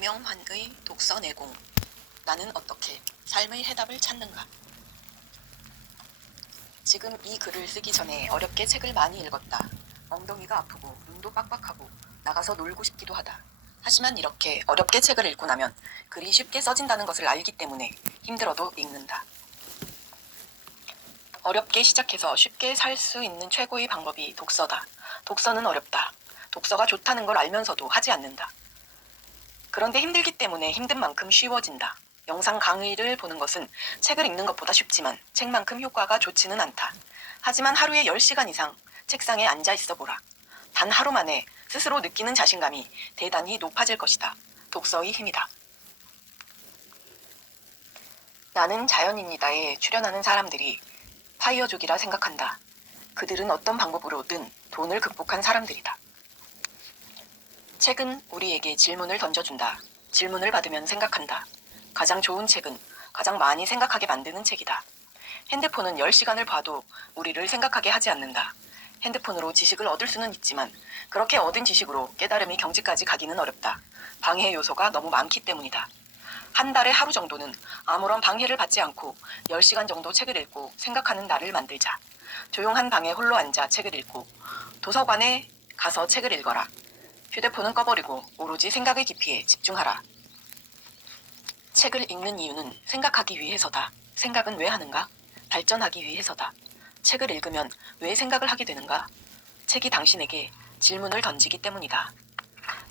오명환의 독서 내공. 나는 어떻게 삶의 해답을 찾는가? 지금 이 글을 쓰기 전에 어렵게 책을 많이 읽었다. 엉덩이가 아프고 눈도 빡빡하고 나가서 놀고 싶기도 하다. 하지만 이렇게 어렵게 책을 읽고 나면 글이 쉽게 써진다는 것을 알기 때문에 힘들어도 읽는다. 어렵게 시작해서 쉽게 살 수 있는 최고의 방법이 독서다. 독서는 어렵다. 독서가 좋다는 걸 알면서도 하지 않는다. 그런데 힘들기 때문에 힘든 만큼 쉬워진다. 영상 강의를 보는 것은 책을 읽는 것보다 쉽지만 책만큼 효과가 좋지는 않다. 하지만 하루에 10시간 이상 책상에 앉아 있어 보라. 단 하루 만에 스스로 느끼는 자신감이 대단히 높아질 것이다. 독서의 힘이다. 나는 자연인이다에 출연하는 사람들이 파이어족이라 생각한다. 그들은 어떤 방법으로든 돈을 극복한 사람들이다. 책은 우리에게 질문을 던져준다. 질문을 받으면 생각한다. 가장 좋은 책은 가장 많이 생각하게 만드는 책이다. 핸드폰은 10시간을 봐도 우리를 생각하게 하지 않는다. 핸드폰으로 지식을 얻을 수는 있지만 그렇게 얻은 지식으로 깨달음이 경지까지 가기는 어렵다. 방해 요소가 너무 많기 때문이다. 한 달에 하루 정도는 아무런 방해를 받지 않고 10시간 정도 책을 읽고 생각하는 날을 만들자. 조용한 방에 홀로 앉아 책을 읽고 도서관에 가서 책을 읽어라. 휴대폰은 꺼버리고 오로지 생각의 깊이에 집중하라. 책을 읽는 이유는 생각하기 위해서다. 생각은 왜 하는가? 발전하기 위해서다. 책을 읽으면 왜 생각을 하게 되는가? 책이 당신에게 질문을 던지기 때문이다.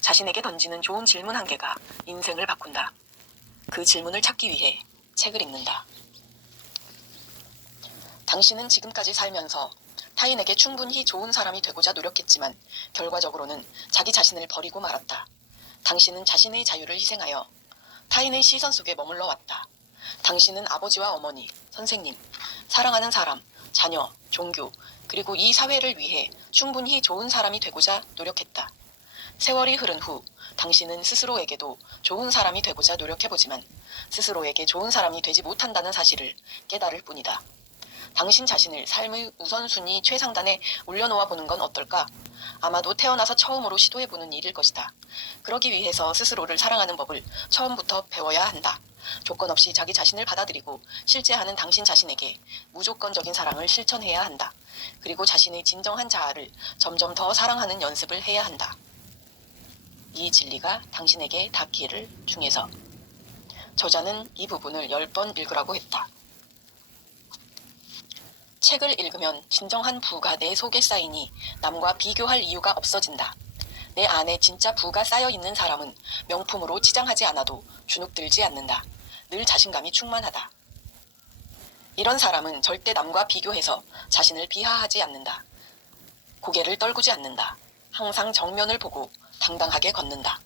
자신에게 던지는 좋은 질문 한 개가 인생을 바꾼다. 그 질문을 찾기 위해 책을 읽는다. 당신은 지금까지 살면서 타인에게 충분히 좋은 사람이 되고자 노력했지만 결과적으로는 자기 자신을 버리고 말았다. 당신은 자신의 자유를 희생하여 타인의 시선 속에 머물러 왔다. 당신은 아버지와 어머니, 선생님, 사랑하는 사람, 자녀, 종교, 그리고 이 사회를 위해 충분히 좋은 사람이 되고자 노력했다. 세월이 흐른 후 당신은 스스로에게도 좋은 사람이 되고자 노력해보지만 스스로에게 좋은 사람이 되지 못한다는 사실을 깨달을 뿐이다. 당신 자신을 삶의 우선순위 최상단에 올려놓아 보는 건 어떨까? 아마도 태어나서 처음으로 시도해보는 일일 것이다. 그러기 위해서 스스로를 사랑하는 법을 처음부터 배워야 한다. 조건 없이 자기 자신을 받아들이고 실제하는 당신 자신에게 무조건적인 사랑을 실천해야 한다. 그리고 자신의 진정한 자아를 점점 더 사랑하는 연습을 해야 한다. 이 진리가 당신에게 닿기를 중에서 저자는 이 부분을 10번 읽으라고 했다. 책을 읽으면 진정한 부가 내 속에 쌓이니 남과 비교할 이유가 없어진다. 내 안에 진짜 부가 쌓여있는 사람은 명품으로 치장하지 않아도 주눅들지 않는다. 늘 자신감이 충만하다. 이런 사람은 절대 남과 비교해서 자신을 비하하지 않는다. 고개를 떨구지 않는다. 항상 정면을 보고 당당하게 걷는다.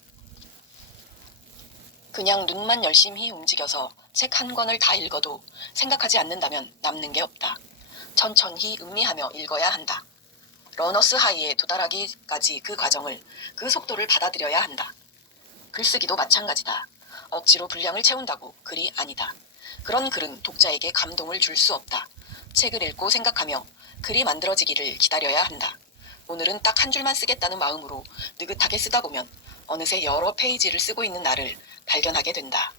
그냥 눈만 열심히 움직여서 책 한 권을 다 읽어도 생각하지 않는다면 남는 게 없다. 천천히 음미하며 읽어야 한다. 러너스 하이에 도달하기까지 그 과정을, 그 속도를 받아들여야 한다. 글쓰기도 마찬가지다. 억지로 분량을 채운다고 글이 아니다. 그런 글은 독자에게 감동을 줄 수 없다. 책을 읽고 생각하며 글이 만들어지기를 기다려야 한다. 오늘은 딱 한 줄만 쓰겠다는 마음으로 느긋하게 쓰다 보면 어느새 여러 페이지를 쓰고 있는 나를 발견하게 된다.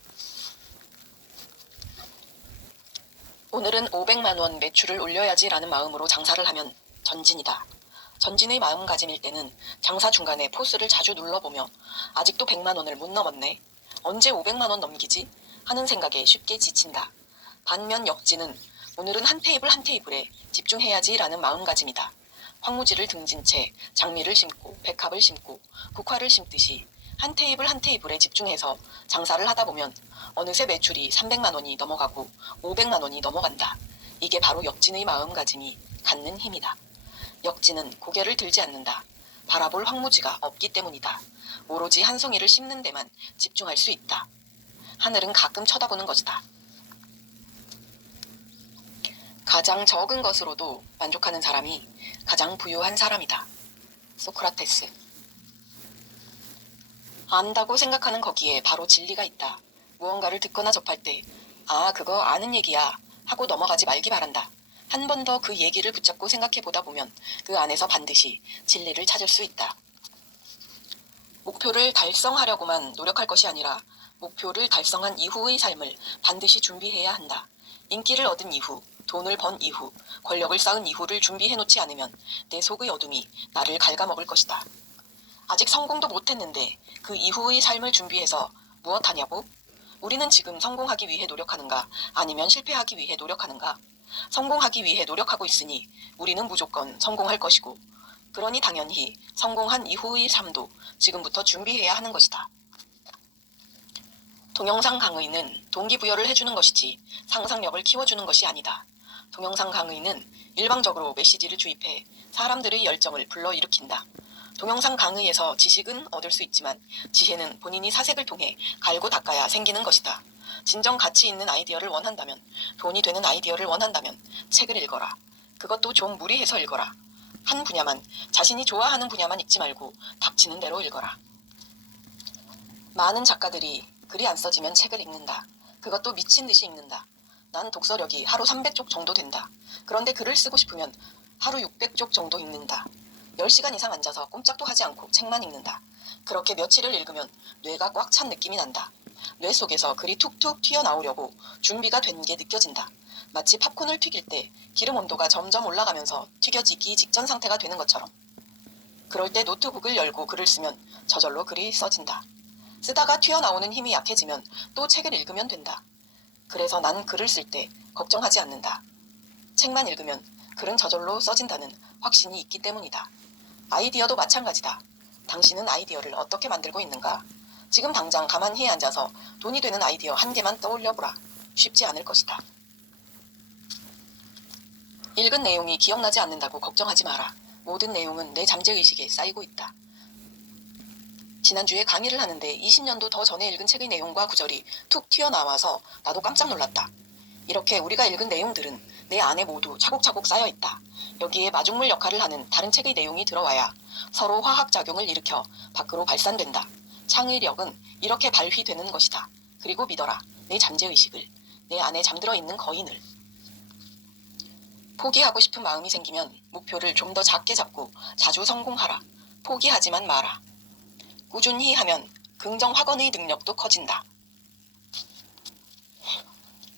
오늘은 500만 원 매출을 올려야지라는 마음으로 장사를 하면 전진이다. 전진의 마음가짐일 때는 장사 중간에 포스를 자주 눌러보며 아직도 100만 원을 못 넘었네. 언제 500만 원 넘기지? 하는 생각에 쉽게 지친다. 반면 역진은 오늘은 한 테이블 한 테이블에 집중해야지라는 마음가짐이다. 황무지를 등진 채 장미를 심고 백합을 심고 국화를 심듯이 한 테이블 한 테이블에 집중해서 장사를 하다 보면 어느새 매출이 300만 원이 넘어가고 500만 원이 넘어간다. 이게 바로 역진의 마음가짐이 갖는 힘이다. 역진은 고개를 들지 않는다. 바라볼 황무지가 없기 때문이다. 오로지 한 송이를 심는 데만 집중할 수 있다. 하늘은 가끔 쳐다보는 것이다. 가장 적은 것으로도 만족하는 사람이 가장 부유한 사람이다. 소크라테스. 안다고 생각하는 거기에 바로 진리가 있다. 무언가를 듣거나 접할 때 아, 그거 아는 얘기야 하고 넘어가지 말기 바란다. 한 번 더 그 얘기를 붙잡고 생각해 보다 보면 그 안에서 반드시 진리를 찾을 수 있다. 목표를 달성하려고만 노력할 것이 아니라 목표를 달성한 이후의 삶을 반드시 준비해야 한다. 인기를 얻은 이후, 돈을 번 이후, 권력을 쌓은 이후를 준비해놓지 않으면 내 속의 어둠이 나를 갉아먹을 것이다. 아직 성공도 못했는데 그 이후의 삶을 준비해서 무엇하냐고? 우리는 지금 성공하기 위해 노력하는가? 아니면 실패하기 위해 노력하는가? 성공하기 위해 노력하고 있으니 우리는 무조건 성공할 것이고, 그러니 당연히 성공한 이후의 삶도 지금부터 준비해야 하는 것이다. 동영상 강의는 동기부여를 해주는 것이지 상상력을 키워주는 것이 아니다. 동영상 강의는 일방적으로 메시지를 주입해 사람들의 열정을 불러일으킨다. 동영상 강의에서 지식은 얻을 수 있지만 지혜는 본인이 사색을 통해 갈고 닦아야 생기는 것이다. 진정 가치 있는 아이디어를 원한다면, 돈이 되는 아이디어를 원한다면 책을 읽어라. 그것도 좀 무리해서 읽어라. 한 분야만, 자신이 좋아하는 분야만 읽지 말고 닥치는 대로 읽어라. 많은 작가들이 글이 안 써지면 책을 읽는다. 그것도 미친 듯이 읽는다. 난 독서력이 하루 300쪽 정도 된다. 그런데 글을 쓰고 싶으면 하루 600쪽 정도 읽는다. 10시간 이상 앉아서 꼼짝도 하지 않고 책만 읽는다. 그렇게 며칠을 읽으면 뇌가 꽉 찬 느낌이 난다. 뇌 속에서 글이 툭툭 튀어나오려고 준비가 된 게 느껴진다. 마치 팝콘을 튀길 때 기름 온도가 점점 올라가면서 튀겨지기 직전 상태가 되는 것처럼. 그럴 때 노트북을 열고 글을 쓰면 저절로 글이 써진다. 쓰다가 튀어나오는 힘이 약해지면 또 책을 읽으면 된다. 그래서 난 글을 쓸 때 걱정하지 않는다. 책만 읽으면 글은 저절로 써진다는 확신이 있기 때문이다. 아이디어도 마찬가지다. 당신은 아이디어를 어떻게 만들고 있는가? 지금 당장 가만히 앉아서 돈이 되는 아이디어 한 개만 떠올려보라. 쉽지 않을 것이다. 읽은 내용이 기억나지 않는다고 걱정하지 마라. 모든 내용은 내 잠재의식에 쌓이고 있다. 지난주에 강의를 하는데 20년도 더 전에 읽은 책의 내용과 구절이 툭 튀어나와서 나도 깜짝 놀랐다. 이렇게 우리가 읽은 내용들은 내 안에 모두 차곡차곡 쌓여있다. 여기에 마중물 역할을 하는 다른 책의 내용이 들어와야 서로 화학작용을 일으켜 밖으로 발산된다. 창의력은 이렇게 발휘되는 것이다. 그리고 믿어라. 내 잠재의식을, 내 안에 잠들어 있는 거인을. 포기하고 싶은 마음이 생기면 목표를 좀 더 작게 잡고 자주 성공하라. 포기하지만 마라. 꾸준히 하면 긍정 확언의 능력도 커진다.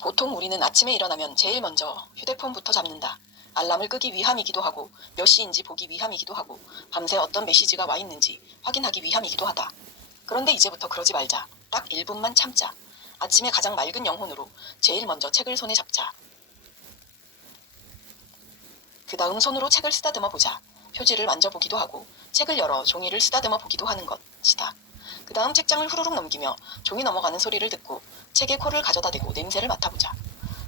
보통 우리는 아침에 일어나면 제일 먼저 휴대폰부터 잡는다. 알람을 끄기 위함이기도 하고 몇 시인지 보기 위함이기도 하고 밤새 어떤 메시지가 와 있는지 확인하기 위함이기도 하다. 그런데 이제부터 그러지 말자. 딱 1분만 참자. 아침에 가장 맑은 영혼으로 제일 먼저 책을 손에 잡자. 그 다음 손으로 책을 쓰다듬어 보자. 표지를 만져보기도 하고 책을 열어 종이를 쓰다듬어 보기도 하는 것이다. 그 다음 책장을 후루룩 넘기며 종이 넘어가는 소리를 듣고 책에 코를 가져다 대고 냄새를 맡아보자.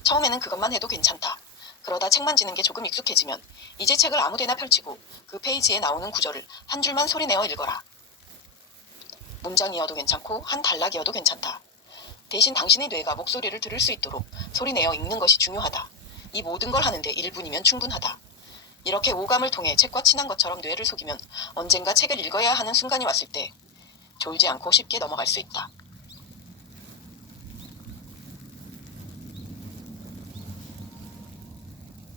처음에는 그것만 해도 괜찮다. 그러다 책 만지는 게 조금 익숙해지면 이제 책을 아무데나 펼치고 그 페이지에 나오는 구절을 한 줄만 소리내어 읽어라. 문장이어도 괜찮고 한 단락이어도 괜찮다. 대신 당신의 뇌가 목소리를 들을 수 있도록 소리내어 읽는 것이 중요하다. 이 모든 걸 하는데 1분이면 충분하다. 이렇게 오감을 통해 책과 친한 것처럼 뇌를 속이면 언젠가 책을 읽어야 하는 순간이 왔을 때 졸지 않고 쉽게 넘어갈 수 있다.